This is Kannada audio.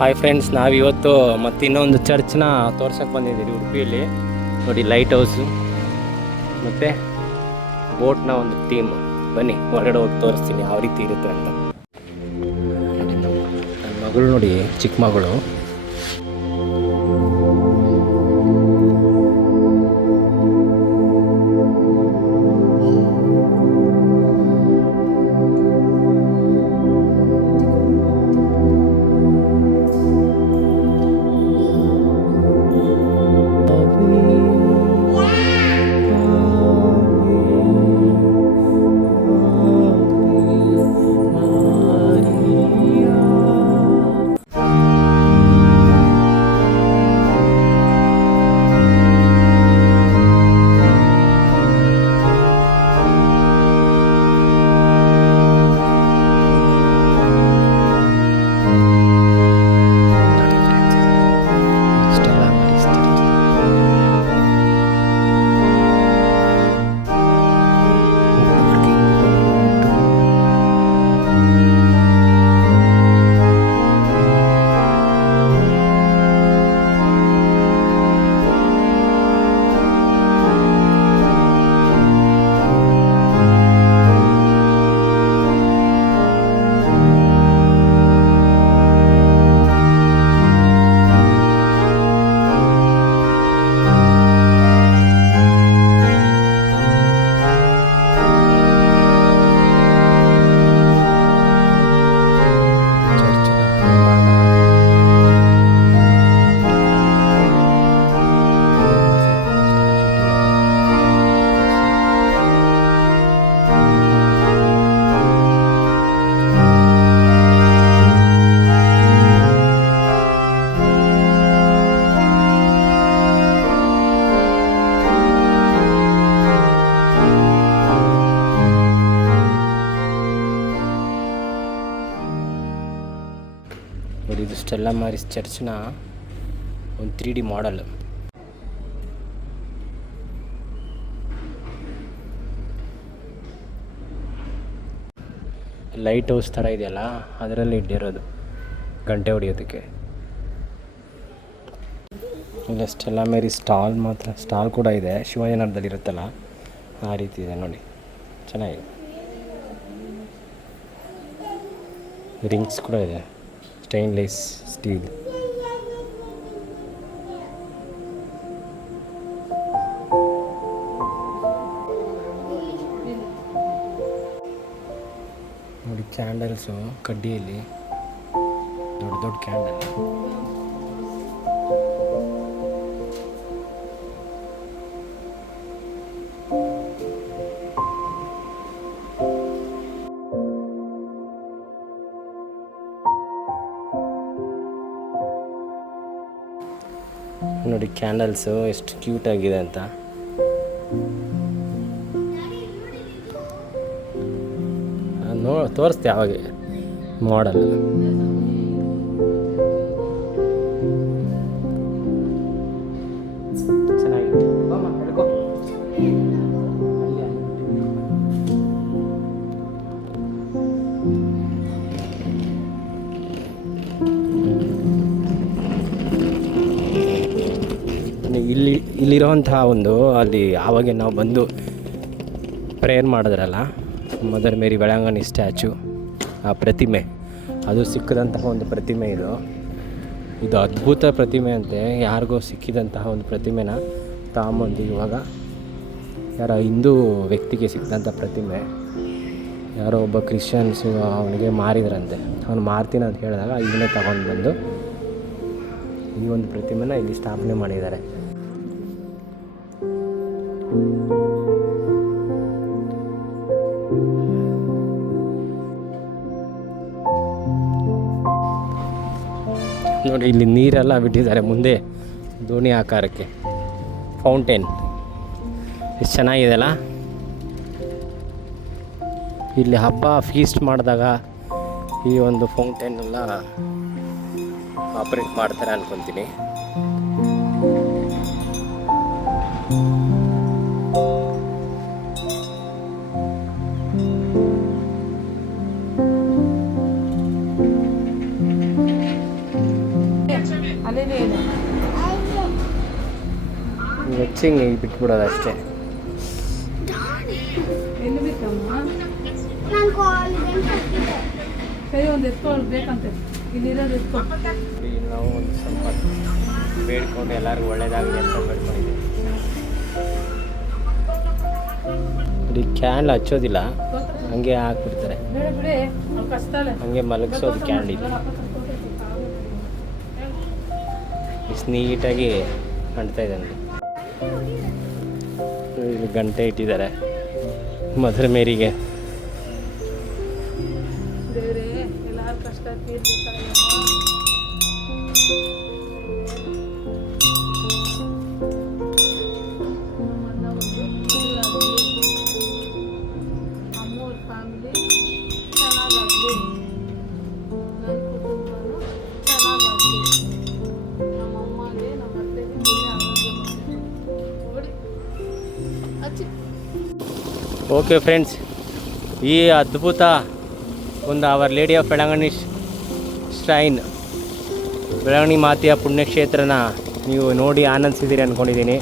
ಹಾಯ್ ಫ್ರೆಂಡ್ಸ್, ನಾವಿವತ್ತು ಮತ್ತೆ ಇನ್ನೊಂದು ಚರ್ಚ್ನ ತೋರ್ಸಕ್ಕೆ ಬಂದಿದ್ದೀವಿ ಉಡುಪಿಯಲ್ಲಿ. ನೋಡಿ, ಲೈಟ್ ಹೌಸು ಮತ್ತು ಬೋಟ್ನ ಒಂದು ಥೀಮ್. ಬನ್ನಿ ಹೊರಗಡೆ ಹೋಗಿ ತೋರಿಸ್ತೀನಿ ಯಾವ ರೀತಿ ಇರುತ್ತೆ ಅಂತ. ನನ್ನ ಮಗಳು ನೋಡಿ, ಚಿಕ್ಕ ಮಗಳು. ನೋಡಿ, ಇದು ಸ್ಟೆಲ್ಲಾ ಮಾರಿಸ್ ಚರ್ಚ್ನ ಒಂದು 3D ಮಾಡೆಲ್. ಲೈಟ್ ಹೌಸ್ ಥರ ಇದೆಯಲ್ಲ, ಅದರಲ್ಲಿ ಇಟ್ಟಿರೋದು ಗಂಟೆ ಹೊಡಿಯೋದಕ್ಕೆ. ಇಲ್ಲ, ಸ್ಟೆಲ್ಲಾ ಮಾರಿಸ್ ಸ್ಟಾಲ್ ಕೂಡ ಇದೆ. ಶಿವಾಜಿನಗರದಲ್ಲಿ ಇರುತ್ತಲ್ಲ ಆ ರೀತಿ ಇದೆ ನೋಡಿ, ಚೆನ್ನಾಗಿದೆ. ರಿಂಗ್ಸ್ ಕೂಡ ಇದೆ, ಸ್ಟೈನ್ಲೆಸ್ ಸ್ಟೀಲ್. ನೋಡಿ, ಕ್ಯಾಂಡಲ್ಸು ಕಡ್ಡಿಯಲ್ಲಿ ದೊಡ್ಡ ದೊಡ್ಡ ಕ್ಯಾಂಡಲ್. ನೋಡಿ, ಕ್ಯಾಂಡಲ್ಸು ಎಷ್ಟು ಕ್ಯೂಟ್ ಆಗಿದೆ ಅಂತ. ತೋರಿಸ್ತೆ ಯಾವಾಗ ಮಾಡಲ್. ಚೆನ್ನಾಗಿದೆ. ಇಲ್ಲಿರೋವಂತಹ ಅಲ್ಲಿ ಆವಾಗ ನಾವು ಬಂದು ಪ್ರೇಯರ್ ಮಾಡಿದ್ರಲ್ಲ, ಮದರ್ ಮೇರಿ ಬೆಳಂಗಣಿ ಸ್ಟ್ಯಾಚು, ಆ ಪ್ರತಿಮೆ, ಅದು ಸಿಕ್ಕಿದಂತಹ ಒಂದು ಪ್ರತಿಮೆ. ಇದು ಅದ್ಭುತ ಪ್ರತಿಮೆ ಅಂತೆ. ಯಾರಿಗೋ ಸಿಕ್ಕಿದಂತಹ ಒಂದು ಪ್ರತಿಮೆನ ತಾಂಬಂದು ಇವಾಗ ಯಾರೋ ಹಿಂದೂ ವ್ಯಕ್ತಿಗೆ ಸಿಕ್ಕಿದಂಥ ಪ್ರತಿಮೆ ಯಾರೋ ಒಬ್ಬ ಕ್ರಿಶ್ಚಿಯನ್ಸು ಅವನಿಗೆ ಮಾರಿದ್ರಂತೆ. ಅವನು ಮಾರ್ತೀನಿ ಅಂತ ಹೇಳಿದಾಗ ಇದನ್ನೇ ತಗೊಂಡು ಬಂದು ಈ ಒಂದು ಪ್ರತಿಮೆನ ಇಲ್ಲಿ ಸ್ಥಾಪನೆ ಮಾಡಿದ್ದಾರೆ. ನೋಡಿ, ಇಲ್ಲಿ ನೀರೆಲ್ಲ ಬಿಟ್ಟಿದ್ದಾರೆ ಮುಂದೆ ದೋಣಿ ಆಕಾರಕ್ಕೆ. ಫೌಂಟೇನ್ ಎಷ್ಟು ಚೆನ್ನಾಗಿದೆಯಲ್ಲ. ಇಲ್ಲಿ ಹಬ್ಬ ಫೀಸ್ಟ್ ಮಾಡಿದಾಗ ಈ ಒಂದು ಫೌಂಟೇನೆಲ್ಲ ಆಪ್ರೇಟ್ ಮಾಡ್ತಾರೆ ಅನ್ಕೊತೀನಿ. ಅಲ್ಲೇನೇ ಇದೆ. ಹೆಚ್ಚಿಂಗೆ ಬಿಟ್ಬಿಡೋದು ಅಷ್ಟೇ. ಎಲ್ಲಿ ಬೇಕಮ್ಮ? ಸರಿ, ಒಂದು ಎತ್ಕೊಳ್ಳಿ ಬೇಕಂತೆ. ಇಲ್ಲಿರೋದು ಎತ್ಕೊ. ನಾವು ಒಂದು ಸ್ವಲ್ಪ ಬೇಡ್ಕೊಂಡು ಎಲ್ಲರಿಗೂ ಒಳ್ಳೇದಾಗಲಿ ಅಂತ ಬೇಡ್ಕೊಂಡಿದ್ದೀವಿ. ಈ ಕ್ಯಾಂಡ್ಲ್ ಹಚ್ಚೋದಿಲ್ಲ, ಹಂಗೆ ಹಾಕ್ಬಿಡ್ತಾರೆ. ಹಂಗೆ ಮಲಗಿಸೋದು ಕ್ಯಾಂಡಿಲ್. ಇಷ್ಟು ನೀಟಾಗಿ ಕಾಣ್ತಾ ಇದೆ ನನಗೆ. ಇಲ್ಲಿ ಗಂಟೆ ಇಟ್ಟಿದ್ದಾರೆ ಮದರ್ ಮೇರಿಗೆ. ಓಕೆ ಫ್ರೆಂಡ್ಸ್, ಈ ಅದ್ಭುತ ಒಂದು ಅವರ್ ಲೇಡಿ ಆಫ್ ಬೆಳಂಗಣಿ ಶ್ರೈನ್, ಬೆಳಂಗಣಿ ಮಾತೆಯ ಪುಣ್ಯಕ್ಷೇತ್ರನ ನೀವು ನೋಡಿ ಆನಂದಿಸಿದ್ದೀರಿ ಅಂದ್ಕೊಂಡಿದ್ದೀನಿ.